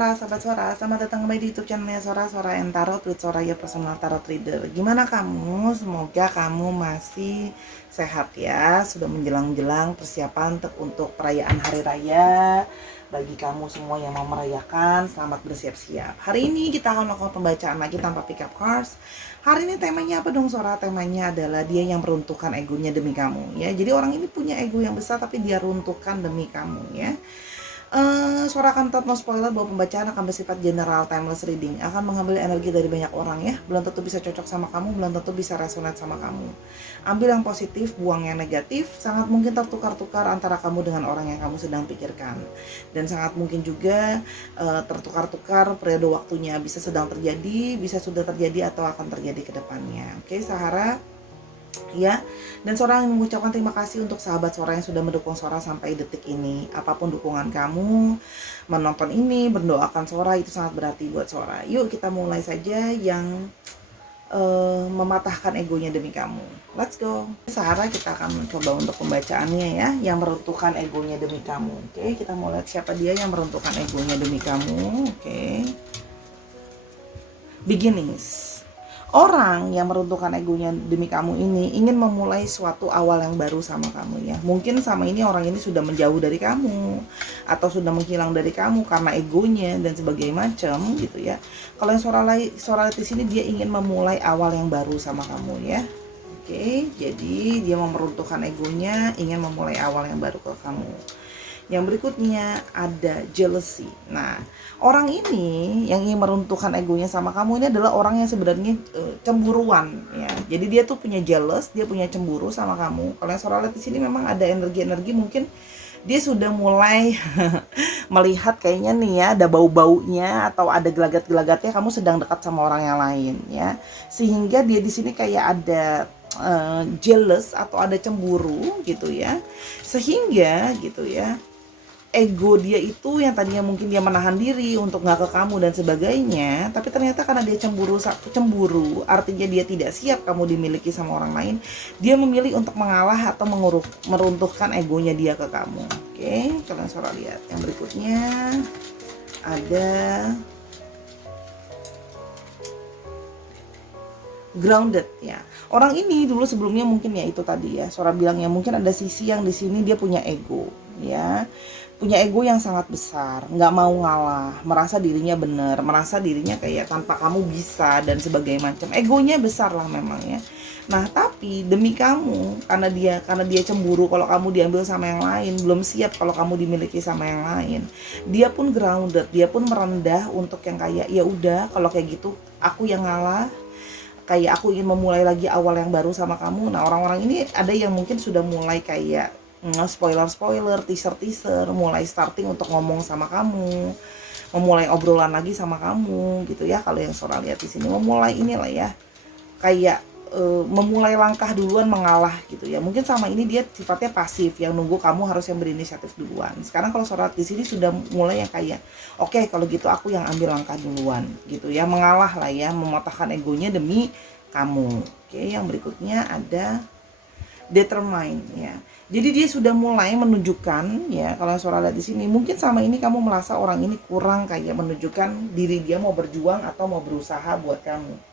Sora, sahabat Sora, selamat datang kembali di YouTube channelnya Sora and Tarot with Sora, your personal tarot reader. Gimana kamu? Semoga kamu masih sehat ya. Sudah menjelang-jelang persiapan untuk perayaan hari raya. Bagi kamu semua yang mau merayakan, selamat bersiap-siap. Hari ini kita akan melakukan pembacaan lagi tanpa pick up cards. Hari ini temanya apa dong Sora? Temanya adalah dia yang meruntuhkan egonya demi kamu ya. Jadi orang ini punya ego yang besar tapi dia runtuhkan demi kamu ya. Suara akan tetap no spoiler bahwa pembacaan akan bersifat general, timeless reading, akan mengambil energi dari banyak orang ya, belum tentu bisa cocok sama kamu, belum tentu bisa resonate sama kamu. Ambil yang positif, buang yang negatif. Sangat mungkin tertukar-tukar antara kamu dengan orang yang kamu sedang pikirkan, dan sangat mungkin juga tertukar-tukar periode waktunya, bisa sedang terjadi, bisa sudah terjadi, atau akan terjadi ke depannya. Oke, Sahara ya. Dan Sora ingin mengucapkan terima kasih untuk sahabat Sora yang sudah mendukung Sora sampai detik ini. Apapun dukungan kamu menonton ini, mendoakan Sora, itu sangat berarti buat Sora. Yuk kita mulai saja yang mematahkan egonya demi kamu. Let's go. Sahara, kita akan mencoba untuk pembacaannya ya, yang meruntuhkan egonya demi kamu. Oke, kita mau lihat siapa dia yang meruntuhkan egonya demi kamu. Oke. Beginnings. Orang yang meruntuhkan egonya demi kamu ini ingin memulai suatu awal yang baru sama kamu ya. Mungkin sama ini orang ini sudah menjauh dari kamu, atau sudah menghilang dari kamu karena egonya dan sebagainya macam gitu ya. Kalau yang suara di sini, dia ingin memulai awal yang baru sama kamu ya. Oke, jadi dia mau meruntuhkan egonya, ingin memulai awal yang baru ke kamu. Yang berikutnya ada jealousy. Nah, orang ini yang ingin meruntuhkan egonya sama kamu ini adalah orang yang sebenarnya cemburuan ya. Jadi dia tuh punya jealous, dia punya cemburu sama kamu. Kalau yang Sora lihat di sini memang ada energi-energi, mungkin dia sudah mulai melihat kayaknya nih ya, ada bau-baunya atau ada gelagat-gelagatnya kamu sedang dekat sama orang yang lain ya. Sehingga dia di sini kayak ada jealous atau ada cemburu gitu ya. Sehingga gitu ya, ego dia itu yang tadinya mungkin dia menahan diri untuk nggak ke kamu dan sebagainya, tapi ternyata karena dia cemburu artinya dia tidak siap kamu dimiliki sama orang lain, dia memilih untuk mengalah atau meruntuhkan egonya dia ke kamu. Oke, kalian Sora lihat yang berikutnya ada grounded ya. Orang ini dulu sebelumnya mungkin ya itu tadi ya, Sora bilang ya, mungkin ada sisi yang di sini dia punya ego ya, punya ego yang sangat besar, nggak mau ngalah, merasa dirinya benar, merasa dirinya kayak tanpa kamu bisa dan sebagainya macam. Egonya besar lah memang ya. Nah tapi demi kamu, karena dia cemburu kalau kamu diambil sama yang lain, belum siap kalau kamu dimiliki sama yang lain, dia pun grounded, dia pun merendah untuk yang kayak ya udah kalau kayak gitu aku yang ngalah, kayak aku ingin memulai lagi awal yang baru sama kamu. Nah orang-orang ini ada yang mungkin sudah mulai kayak spoiler, teaser, mulai starting untuk ngomong sama kamu, memulai obrolan lagi sama kamu gitu ya. Kalau yang Sora lihat di sini memulai inilah ya, kayak memulai langkah duluan, mengalah gitu ya. Mungkin sama ini dia sifatnya pasif, yang nunggu kamu harus yang berinisiatif duluan. Sekarang kalau Sora di sini sudah mulai yang kayak oke, kalau gitu aku yang ambil langkah duluan gitu ya, mengalah lah ya, mematahkan egonya demi kamu. Oke, yang berikutnya ada determine ya. Jadi dia sudah mulai menunjukkan ya, kalau Sora lihat di sini, mungkin sama ini kamu merasa orang ini kurang kayak menunjukkan diri dia mau berjuang atau mau berusaha buat kamu.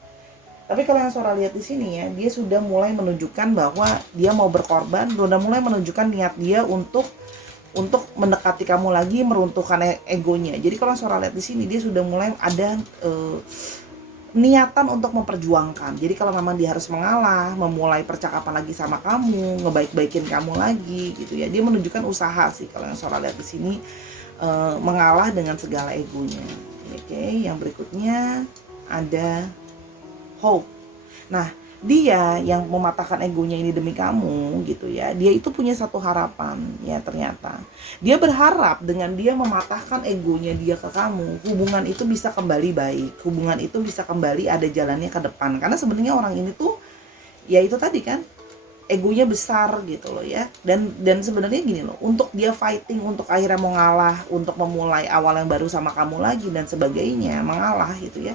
Tapi kalau yang Sora lihat di sini ya, dia sudah mulai menunjukkan bahwa dia mau berkorban, sudah mulai menunjukkan niat dia untuk mendekati kamu lagi, meruntuhkan egonya. Jadi kalau Sora lihat di sini, dia sudah mulai ada niatan untuk memperjuangkan. Jadi kalau memang dia harus mengalah, memulai percakapan lagi sama kamu, ngebaik-baikin kamu lagi gitu ya, dia menunjukkan usaha sih kalau yang Sora lihat di sini, mengalah dengan segala egonya. Oke, yang berikutnya ada hope. Nah dia yang mematahkan egonya ini demi kamu gitu ya, dia itu punya satu harapan ya. Ternyata dia berharap dengan dia mematahkan egonya dia ke kamu, hubungan itu bisa kembali baik, hubungan itu bisa kembali ada jalannya ke depan. Karena sebenarnya orang ini tuh ya itu tadi kan, egonya besar gitu loh ya. Dan sebenarnya gini loh, untuk dia fighting untuk akhirnya mau ngalah, untuk memulai awal yang baru sama kamu lagi dan sebagainya, mengalah gitu ya,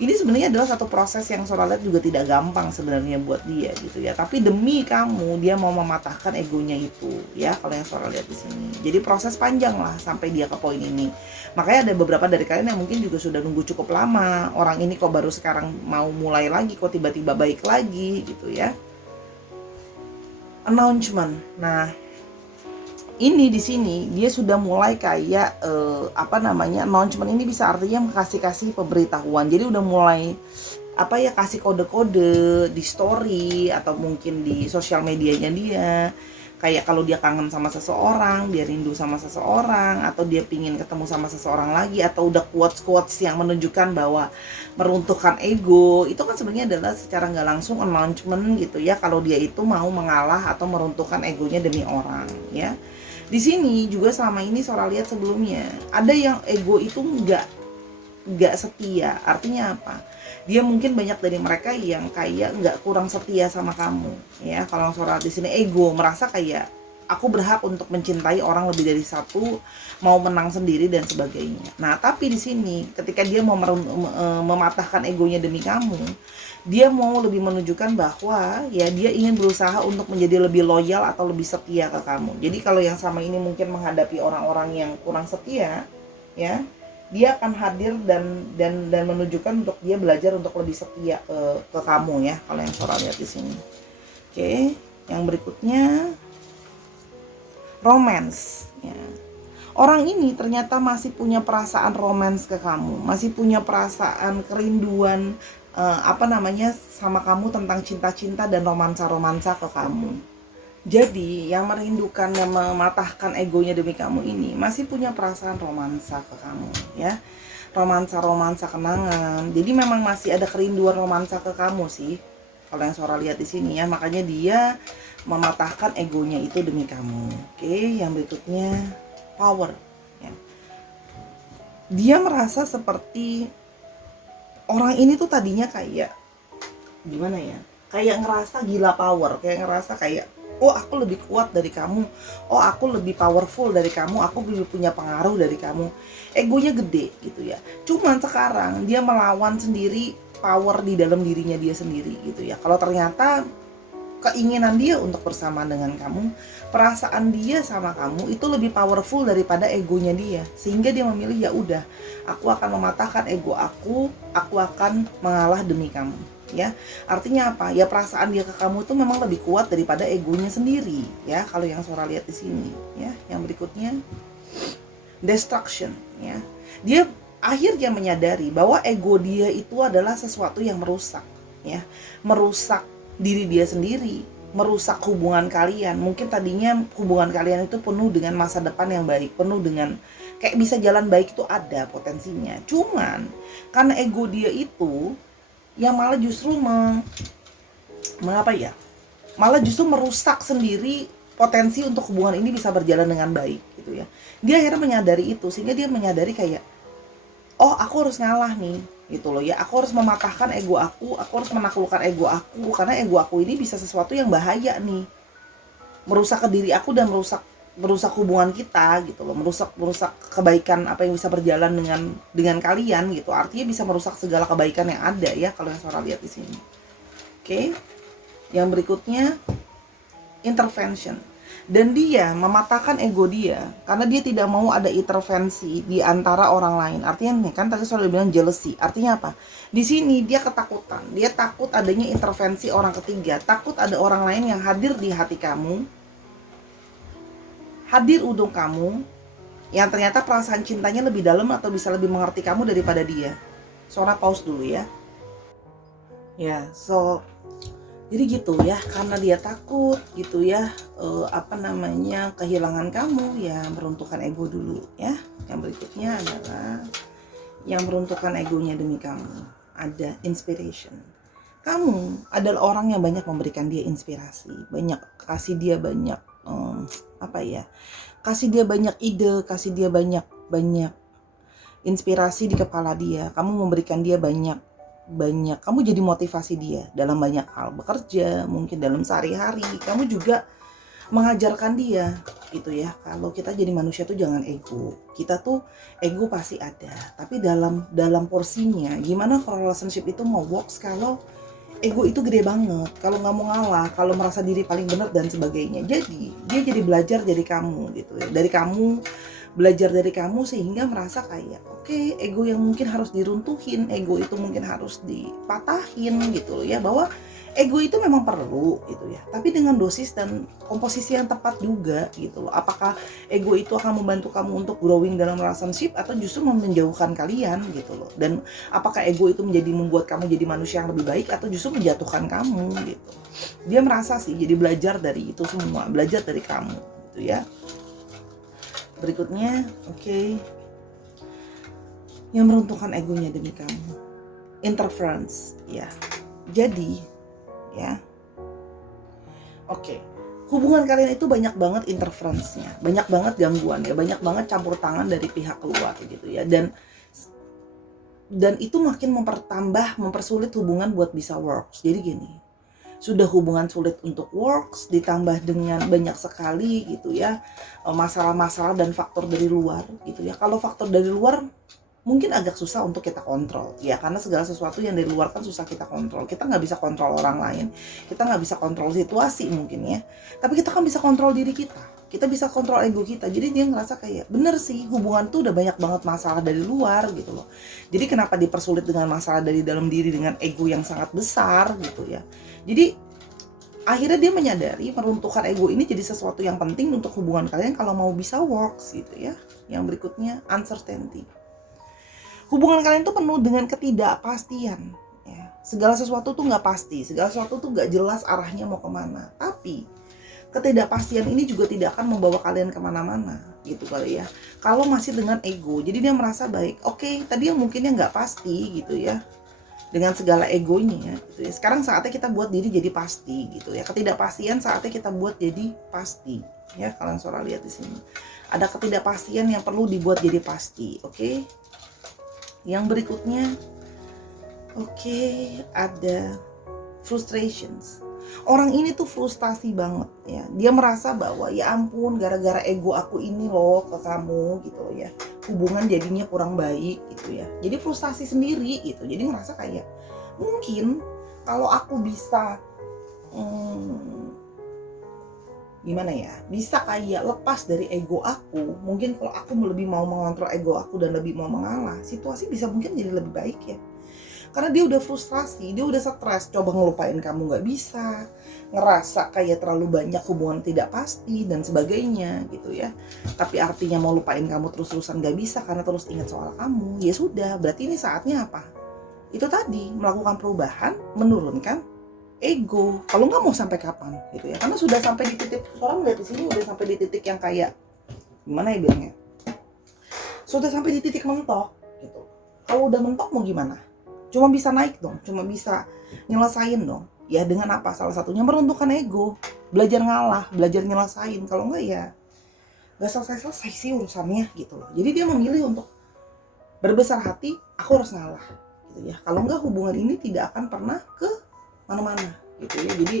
Ini sebenarnya adalah satu proses yang Sora lihat juga tidak gampang sebenarnya buat dia gitu ya. Tapi demi kamu dia mau mematahkan egonya itu ya, kalau yang Sora lihat di sini. Jadi proses panjang lah sampai dia ke poin ini. Makanya ada beberapa dari kalian yang mungkin juga sudah nunggu cukup lama. Orang ini kok baru sekarang mau mulai lagi, kok tiba-tiba baik lagi gitu ya. Announcement. Nah, ini di sini dia sudah mulai kayak announcement ini bisa artinya kasih pemberitahuan. Jadi udah mulai kasih kode-kode di story atau mungkin di sosial medianya dia. Kayak kalau dia kangen sama seseorang, dia rindu sama seseorang, atau dia pingin ketemu sama seseorang lagi, atau udah quotes-quotes yang menunjukkan bahwa meruntuhkan ego. Itu kan sebenarnya adalah secara nggak langsung announcement gitu ya, kalau dia itu mau mengalah atau meruntuhkan egonya demi orang ya. Di sini juga selama ini Sora lihat sebelumnya ada yang ego itu nggak setia. Artinya apa? Dia mungkin banyak dari mereka yang kayak nggak kurang setia sama kamu ya. Kalau Sora di sini ego, merasa kayak aku berhak untuk mencintai orang lebih dari satu, mau menang sendiri dan sebagainya. Nah tapi di sini ketika dia mau mematahkan egonya demi kamu, dia mau lebih menunjukkan bahwa ya dia ingin berusaha untuk menjadi lebih loyal atau lebih setia ke kamu. Jadi kalau yang sama ini mungkin menghadapi orang-orang yang kurang setia ya, dia akan hadir dan menunjukkan untuk dia belajar untuk lebih setia ke kamu ya, kalau yang Sora lihat di sini. Oke, yang berikutnya romance ya. Orang ini ternyata masih punya perasaan romance ke kamu, masih punya perasaan kerinduan sama kamu, tentang cinta-cinta dan romansa-romansa ke kamu. Jadi yang merindukan dan mematahkan egonya demi kamu ini masih punya perasaan romansa ke kamu ya. Romansa-romansa kenangan. Jadi memang masih ada kerinduan romansa ke kamu sih, kalau yang Sora lihat di sini ya. Makanya dia mematahkan egonya itu demi kamu. Oke, yang berikutnya power ya. Dia merasa seperti orang ini tuh tadinya kayak gimana ya, kayak ngerasa gila power, kayak ngerasa kayak oh aku lebih kuat dari kamu, oh aku lebih powerful dari kamu, aku lebih punya pengaruh dari kamu. Egonya gede gitu ya. Cuman sekarang dia melawan sendiri power di dalam dirinya dia sendiri gitu ya. Kalau ternyata keinginan dia untuk bersama dengan kamu, perasaan dia sama kamu itu lebih powerful daripada egonya dia, sehingga dia memilih ya udah, aku akan mematahkan ego aku akan mengalah demi kamu ya. Artinya apa ya, perasaan dia ke kamu itu memang lebih kuat daripada egonya sendiri ya, kalau yang Sora lihat di sini ya. Yang berikutnya destruction ya. Dia akhirnya menyadari bahwa ego dia itu adalah sesuatu yang merusak ya, merusak diri dia sendiri, merusak hubungan kalian. Mungkin tadinya hubungan kalian itu penuh dengan masa depan yang baik, penuh dengan kayak bisa jalan baik, itu ada potensinya. Cuman karena ego dia itu yang malah justru malah justru merusak sendiri potensi untuk hubungan ini bisa berjalan dengan baik gitu ya. Dia akhirnya menyadari itu, sehingga dia menyadari kayak oh aku harus ngalah nih gitu loh ya, aku harus mematahkan ego aku harus menaklukkan ego aku, karena ego aku ini bisa sesuatu yang bahaya nih, merusak ke diri aku dan merusak hubungan kita gitu loh, merusak kebaikan apa yang bisa berjalan dengan kalian gitu. Artinya bisa merusak segala kebaikan yang ada ya, kalau yang Sora lihat di sini. Oke. Yang berikutnya intervention. Dan dia mematahkan ego dia karena dia tidak mau ada intervensi di antara orang lain. Artinya nih kan tadi sudah bilang jealousy. Artinya apa? Di sini dia ketakutan. Dia takut adanya intervensi orang ketiga, takut ada orang lain yang hadir di hati kamu, hadir untuk kamu, yang ternyata perasaan cintanya lebih dalam atau bisa lebih mengerti kamu daripada dia. Sora pause dulu ya. Ya, jadi gitu ya, karena dia takut gitu ya, kehilangan kamu ya, meruntuhkan ego dulu ya. Yang berikutnya adalah yang meruntuhkan egonya demi kamu. Ada inspiration. Kamu adalah orang yang banyak memberikan dia inspirasi, banyak kasih dia banyak kasih dia banyak ide, kasih dia banyak inspirasi di kepala dia. Kamu memberikan dia banyak, kamu jadi motivasi dia dalam banyak hal, bekerja, mungkin dalam sehari-hari. Kamu juga mengajarkan dia gitu ya, kalau kita jadi manusia tuh jangan ego. Kita tuh ego pasti ada, tapi dalam porsinya. Gimana kalau relationship itu mau works kalau ego itu gede banget, kalau nggak mau ngalah, kalau merasa diri paling benar dan sebagainya. Jadi dia jadi belajar dari kamu gitu ya, dari kamu, belajar dari kamu sehingga merasa kayak oke, ego yang mungkin harus diruntuhin, ego itu mungkin harus dipatahin gitu loh ya, bahwa ego itu memang perlu gitu ya, tapi dengan dosis dan komposisi yang tepat juga gitu loh. Apakah ego itu akan membantu kamu untuk growing dalam relationship atau justru menjauhkan kalian gitu loh. Dan apakah ego itu membuat kamu jadi manusia yang lebih baik atau justru menjatuhkan kamu gitu. Dia merasa sih jadi belajar dari itu semua, belajar dari kamu gitu ya. Berikutnya, oke, yang meruntuhkan egonya demi kamu, interference ya. Jadi ya, oke, hubungan kalian itu banyak banget interference-nya, banyak banget gangguan ya, banyak banget campur tangan dari pihak keluar gitu ya. Dan itu makin mempersulit hubungan buat bisa works. Jadi gini, sudah hubungan sulit untuk works, ditambah dengan banyak sekali gitu ya masalah-masalah dan faktor dari luar gitu ya. Kalau faktor dari luar mungkin agak susah untuk kita kontrol ya, karena segala sesuatu yang dari luar kan susah kita kontrol. Kita nggak bisa kontrol orang lain, kita nggak bisa kontrol situasi mungkin ya, tapi kita kan bisa kontrol diri kita bisa kontrol ego kita. Jadi dia ngerasa kayak bener sih, hubungan tuh udah banyak banget masalah dari luar gitu loh. Jadi kenapa dipersulit dengan masalah dari dalam diri dengan ego yang sangat besar gitu ya. Jadi akhirnya dia menyadari meruntuhkan ego ini jadi sesuatu yang penting untuk hubungan kalian kalau mau bisa works gitu ya. Yang berikutnya, uncertainty. Hubungan kalian tuh penuh dengan ketidakpastian ya. Segala sesuatu tuh nggak pasti, segala sesuatu tuh nggak jelas arahnya mau kemana. Tapi ketidakpastian ini juga tidak akan membawa kalian kemana-mana gitu kali ya, kalau masih dengan ego. Jadi dia merasa baik, oke, tadi yang mungkinnya nggak pasti gitu ya, dengan segala egonya gitu ya. Sekarang saatnya kita buat diri jadi pasti gitu ya. Ketidakpastian saatnya kita buat jadi pasti ya. Kalian suara lihat di sini ada ketidakpastian yang perlu dibuat jadi pasti. Oke. Yang berikutnya, oke, ada frustrations. Orang ini tuh frustasi banget ya. Dia merasa bahwa ya ampun, gara-gara ego aku ini loh ke kamu gitu loh ya, hubungan jadinya kurang baik gitu ya. Jadi frustasi sendiri gitu. Jadi ngerasa kayak mungkin kalau aku bisa gimana ya, bisa kayak lepas dari ego aku, mungkin kalau aku lebih mau mengontrol ego aku dan lebih mau mengalah, situasi bisa mungkin jadi lebih baik ya. Karena dia udah frustrasi, dia udah stres, coba ngelupain kamu nggak bisa, ngerasa kayak terlalu banyak hubungan tidak pasti dan sebagainya gitu ya. Tapi artinya mau lupain kamu terus-terusan nggak bisa karena terus ingat soal kamu. Ya sudah, berarti ini saatnya apa? Itu tadi, melakukan perubahan, menurunkan ego. Kalau nggak mau sampai kapan gitu ya, karena sudah sampai di titik, orang lihat di sini udah sampai di titik yang kayak gimana ya bilangnya, sudah sampai di titik mentok gitu. Kalau udah mentok mau gimana? Cuma bisa naik dong, cuma bisa nyelesain dong ya. Dengan apa? Salah satunya meruntuhkan ego, belajar ngalah, belajar nyelesain. Kalau nggak ya nggak selesai-selesai sih urusannya gitu loh. Jadi dia memilih untuk berbesar hati, aku harus ngalah gitu ya. Kalau nggak hubungan ini tidak akan pernah ke mana-mana gitu ya. Jadi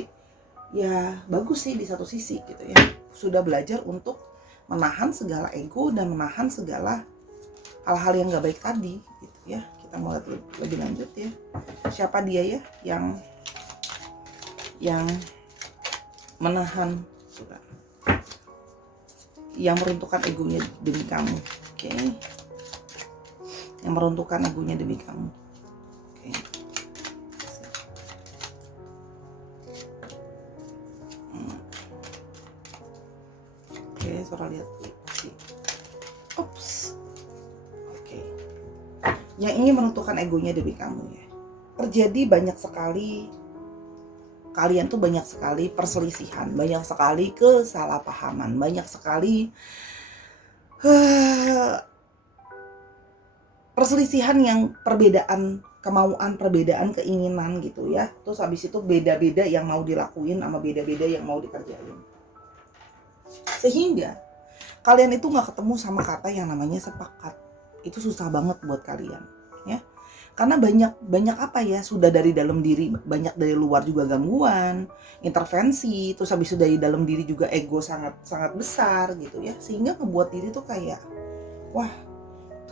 ya bagus sih di satu sisi gitu ya, sudah belajar untuk menahan segala ego dan menahan segala hal-hal yang nggak baik tadi gitu ya. Kita mau lihat lebih lanjut ya, siapa dia ya yang menahan, yang meruntuhkan egonya demi kamu. Oke. Yang meruntuhkan egonya demi kamu. Oke. Oke, suara lihat sih. Ops. Oke. Yang ingin meruntuhkan egonya demi kamu ya. Terjadi banyak sekali, kalian tuh banyak sekali perselisihan, banyak sekali kesalahpahaman, banyak sekali perselisihan yang perbedaan kemauan, perbedaan keinginan gitu ya. Terus habis itu beda-beda yang mau dilakuin sama beda-beda yang mau dikerjain. Sehingga kalian itu nggak ketemu sama kata yang namanya sepakat. Itu susah banget buat kalian ya. Karena banyak apa ya, sudah dari dalam diri, banyak dari luar juga gangguan, intervensi, terus habis itu dari dalam diri juga ego sangat sangat besar gitu ya, sehingga ngebuat diri tuh kayak, wah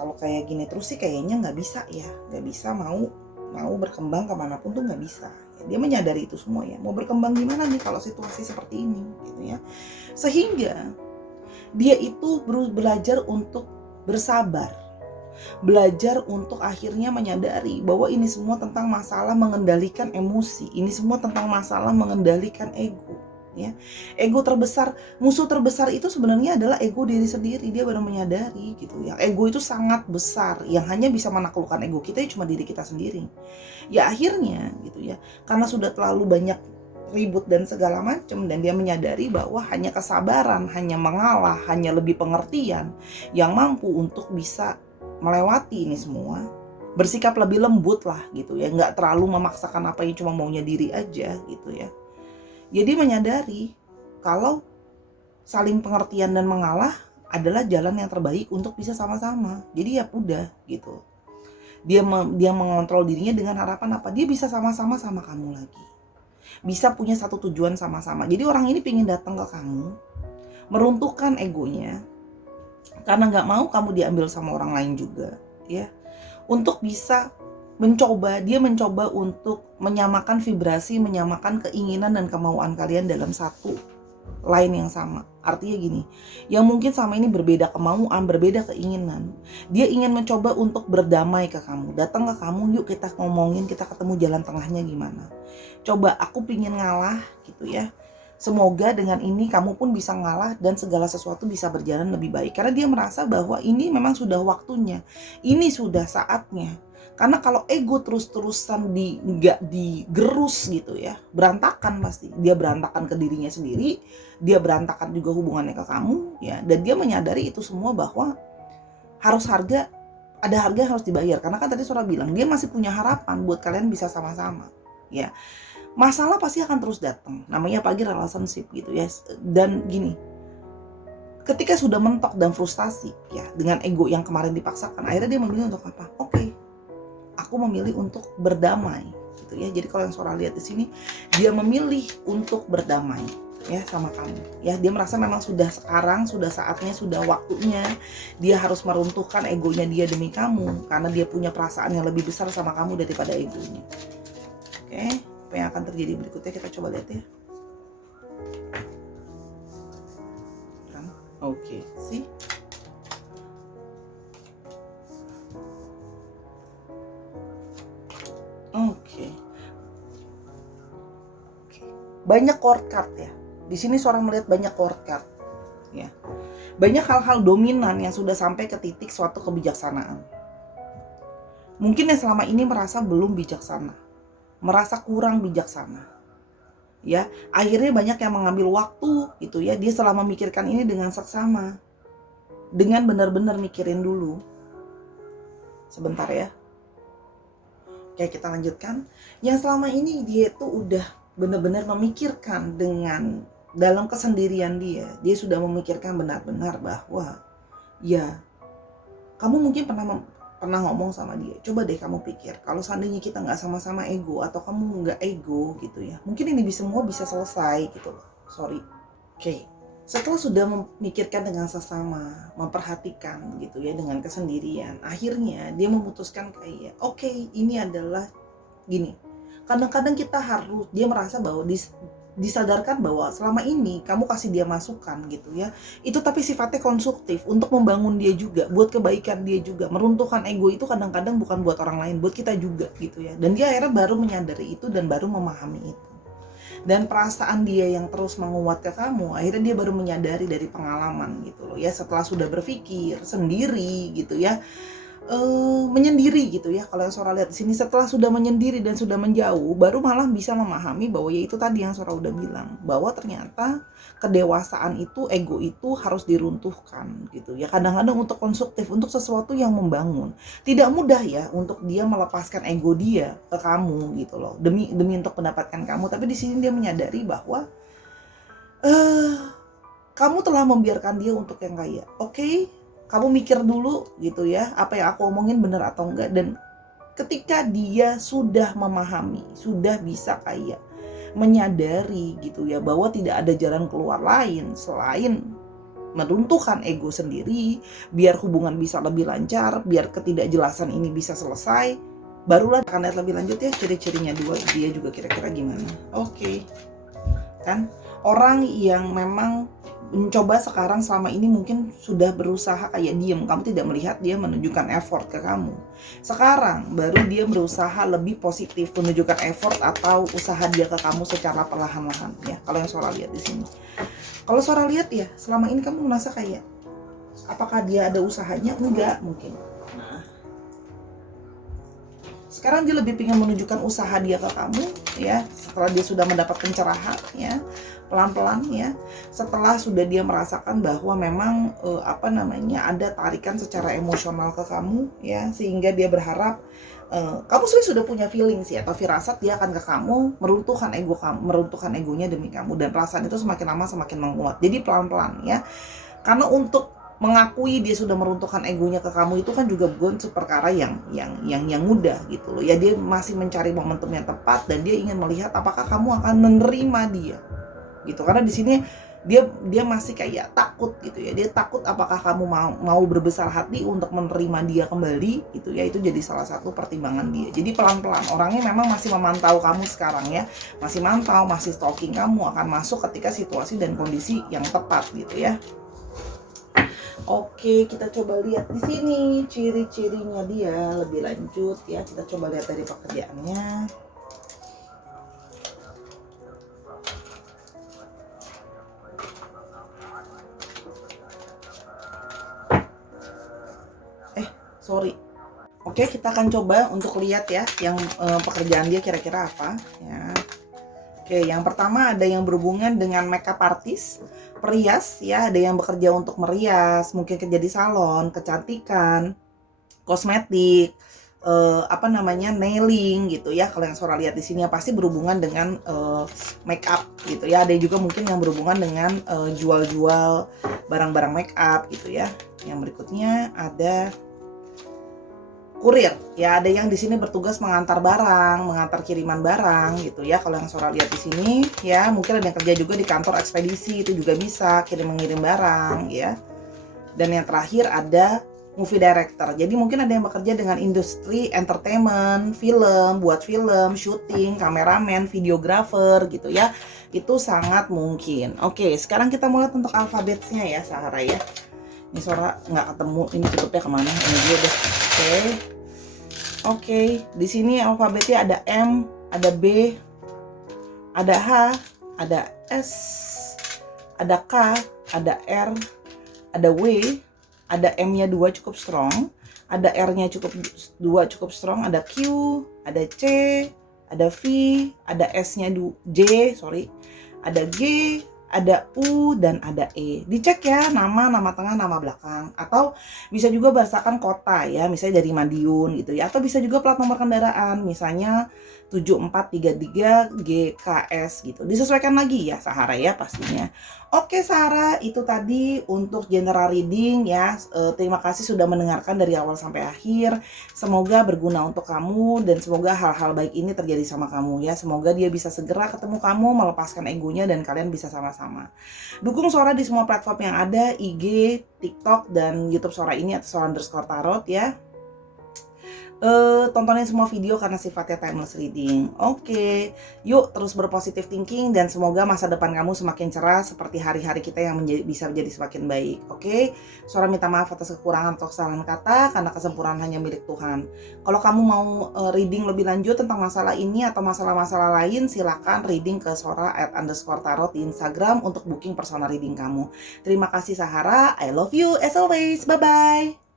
kalau kayak gini terus sih kayaknya nggak bisa ya, nggak bisa mau berkembang kemanapun tuh nggak bisa. Dia menyadari itu semua ya, mau berkembang gimana nih kalau situasi seperti ini gitu ya. Sehingga dia itu belajar untuk bersabar, belajar untuk akhirnya menyadari bahwa ini semua tentang masalah mengendalikan emosi, ini semua tentang masalah mengendalikan ego ya. Ego terbesar, musuh terbesar itu sebenarnya adalah ego diri sendiri. Dia baru menyadari gitu ya, ego itu sangat besar, yang hanya bisa menaklukkan ego kita cuma diri kita sendiri. Ya akhirnya gitu ya, karena sudah terlalu banyak ribut dan segala macam, dan dia menyadari bahwa hanya kesabaran, hanya mengalah, hanya lebih pengertian yang mampu untuk bisa melewati ini semua, bersikap lebih lembut lah gitu ya, nggak terlalu memaksakan apa yang cuma maunya diri aja gitu ya. Jadi menyadari kalau saling pengertian dan mengalah adalah jalan yang terbaik untuk bisa sama-sama. Jadi ya udah gitu. Dia mengontrol dirinya dengan harapan apa? Dia bisa sama-sama sama kamu lagi. Bisa punya satu tujuan sama-sama. Jadi orang ini pengen datang ke kamu, meruntuhkan egonya, karena nggak mau kamu diambil sama orang lain juga, ya. Untuk bisa dia mencoba untuk menyamakan vibrasi, menyamakan keinginan dan kemauan kalian dalam satu line yang sama. Artinya gini, yang mungkin sama ini berbeda kemauan, berbeda keinginan, dia ingin mencoba untuk berdamai ke kamu, datang ke kamu, yuk kita ngomongin, kita ketemu jalan tengahnya gimana. Coba aku pingin ngalah gitu ya, semoga dengan ini kamu pun bisa ngalah dan segala sesuatu bisa berjalan lebih baik. Karena dia merasa bahwa ini memang sudah waktunya, ini sudah saatnya. Karena kalau ego terus-terusan nggak digerus gitu ya, berantakan pasti. Dia berantakan ke dirinya sendiri, dia berantakan juga hubungannya ke kamu ya. Dan dia menyadari itu semua bahwa ada harga yang harus dibayar. Karena kan tadi Sora bilang dia masih punya harapan buat kalian bisa sama-sama ya. Masalah pasti akan terus datang, namanya apalagi relationship gitu ya. Dan gini, ketika sudah mentok dan frustasi ya dengan ego yang kemarin dipaksakan, akhirnya dia memilih untuk apa? Oke, aku memilih untuk berdamai gitu ya. Jadi kalau yang Sora lihat di sini, dia memilih untuk berdamai ya sama kamu ya. Dia merasa memang sudah saatnya, sudah waktunya dia harus meruntuhkan egonya dia demi kamu, karena dia punya perasaan yang lebih besar sama kamu daripada egonya. Oke, apa yang akan terjadi berikutnya kita coba lihat ya. Oke, sih. Oke. Banyak court card ya. Di sini seorang melihat banyak court card ya. Banyak hal-hal dominan yang sudah sampai ke titik suatu kebijaksanaan. Mungkin yang selama ini merasa belum bijaksana, merasa kurang bijaksana. Ya, akhirnya banyak yang mengambil waktu gitu ya. Dia setelah memikirkan ini dengan seksama, dengan benar-benar mikirin dulu. Sebentar ya. Oke, kita lanjutkan. Yang selama ini dia tuh udah benar-benar memikirkan dengan dalam kesendirian dia sudah memikirkan benar-benar bahwa ya, kamu mungkin pernah ngomong sama dia, coba deh kamu pikir kalau seandainya kita nggak sama-sama ego atau kamu nggak ego gitu ya, mungkin ini semua bisa selesai gitu loh. Sorry. Oke. Setelah sudah memikirkan dengan sesama, memperhatikan gitu ya dengan kesendirian, akhirnya dia memutuskan kayak oke, ini adalah gini. Kadang-kadang dia merasa bahwa disadarkan bahwa selama ini kamu kasih dia masukan gitu ya, itu tapi sifatnya konstruktif untuk membangun dia juga, buat kebaikan dia juga. Meruntuhkan ego itu kadang-kadang bukan buat orang lain, buat kita juga gitu ya. Dan dia akhirnya baru menyadari itu dan baru memahami itu. Dan perasaan dia yang terus menguat ke kamu, akhirnya dia baru menyadari dari pengalaman gitu loh ya, setelah sudah berpikir sendiri gitu ya, menyendiri gitu ya. Kalau yang Sora lihat di sini, setelah sudah menyendiri dan sudah menjauh, baru malah bisa memahami bahwa ya itu tadi yang Sora udah bilang, bahwa ternyata kedewasaan itu, ego itu harus diruntuhkan gitu ya. Kadang-kadang untuk konstruktif, untuk sesuatu yang membangun. Tidak mudah ya untuk dia melepaskan ego dia ke kamu gitu loh, demi untuk mendapatkan kamu. Tapi di sini dia menyadari bahwa kamu telah membiarkan dia untuk yang kaya. Oke, kamu mikir dulu gitu ya, apa yang aku omongin benar atau enggak, dan ketika dia sudah memahami, sudah bisa kayak menyadari gitu ya, bahwa tidak ada jalan keluar lain selain meruntuhkan ego sendiri, biar hubungan bisa lebih lancar, biar ketidakjelasan ini bisa selesai, barulah akan lihat lebih lanjut ya ciri-cirinya dia juga kira-kira gimana. Oke. Kan orang yang memang mencoba sekarang selama ini mungkin sudah berusaha kayak diem, kamu tidak melihat dia menunjukkan effort ke kamu. Sekarang baru dia berusaha lebih positif menunjukkan effort atau usaha dia ke kamu secara perlahan-lahan ya. Kalau yang Sora lihat di sini. Kalau Sora lihat ya, selama ini kamu merasa kayak apakah dia ada usahanya? Enggak mungkin. Nah, sekarang dia lebih ingin menunjukkan usaha dia ke kamu ya, setelah dia sudah mendapat pencerahan ya, pelan-pelan ya, setelah sudah dia merasakan bahwa memang ada tarikan secara emosional ke kamu ya, sehingga dia berharap kamu sudah punya feeling sih atau firasat dia akan ke kamu, meruntuhkan egonya demi kamu, dan perasaan itu semakin lama semakin menguat. Jadi pelan-pelan ya, karena untuk mengakui dia sudah meruntuhkan egonya ke kamu itu kan juga bukan perkara yang mudah gitu loh ya. Dia masih mencari momentum yang tepat dan dia ingin melihat apakah kamu akan menerima dia gitu, karena di sini dia masih kayak takut gitu ya. Dia takut apakah kamu mau berbesar hati untuk menerima dia kembali gitu ya. Itu jadi salah satu pertimbangan dia. Jadi pelan-pelan, orangnya memang masih memantau kamu sekarang ya, masih mantau, masih stalking kamu, akan masuk ketika situasi dan kondisi yang tepat gitu ya. Oke, kita coba lihat di sini ciri-cirinya dia lebih lanjut ya. Kita coba lihat dari pekerjaannya. Sorry. Oke, kita akan coba untuk lihat ya yang pekerjaan dia kira-kira apa ya. Oke, yang pertama ada yang berhubungan dengan makeup artist, perias ya, ada yang bekerja untuk merias, mungkin kerja di salon, kecantikan, kosmetik, nailing gitu ya. Kalau yang Sora lihat di sini ya pasti berhubungan dengan makeup gitu ya. Ada juga mungkin yang berhubungan dengan jual-jual barang-barang makeup gitu ya. Yang berikutnya ada kurir ya, ada yang di sini bertugas mengantar barang, mengantar kiriman barang gitu ya. Kalau yang Sora lihat di sini ya, mungkin ada yang kerja juga di kantor ekspedisi, itu juga bisa mengirim barang ya. Dan yang terakhir ada movie director. Jadi mungkin ada yang bekerja dengan industri entertainment, film, buat film, syuting, kameramen, videographer gitu ya. Itu sangat mungkin. Oke, sekarang kita mulai untuk alfabetnya ya, Sahara ya. Ini Sora nggak ketemu, ini tutupnya kemana? Ini dia deh. Oke, di sini alfabetnya ada M, ada B, ada H, ada S, ada K, ada R, ada W, ada M-nya 2 cukup strong, ada R-nya dua cukup strong, ada Q, ada C, ada V, ada S-nya J, ada G, ada U, dan ada E. Dicek ya nama tengah, nama belakang, atau bisa juga berdasarkan kota ya, misalnya dari Madiun gitu ya, atau bisa juga plat nomor kendaraan, misalnya 7433 GKS gitu. Disesuaikan lagi ya Sahara ya pastinya. Oke Sahara, itu tadi untuk general reading ya. Terima kasih sudah mendengarkan dari awal sampai akhir. Semoga berguna untuk kamu dan semoga hal-hal baik ini terjadi sama kamu ya. Semoga dia bisa segera ketemu kamu, melepaskan egonya, dan kalian bisa sama-sama. Dukung Sora di semua platform yang ada, IG, TikTok, dan YouTube Sora ini atau Sora_Tarot ya. Tontonin semua video karena sifatnya timeless reading. Oke, yuk terus berpositif thinking dan semoga masa depan kamu semakin cerah seperti hari-hari kita yang bisa menjadi semakin baik. Oke, Sora minta maaf atas kekurangan atau kesalahan kata karena kesempurnaan hanya milik Tuhan. Kalau kamu mau reading lebih lanjut tentang masalah ini atau masalah-masalah lain, silakan reading ke Sora@_tarot di Instagram untuk booking personal reading kamu. Terima kasih Sahara, I love you as always, bye-bye.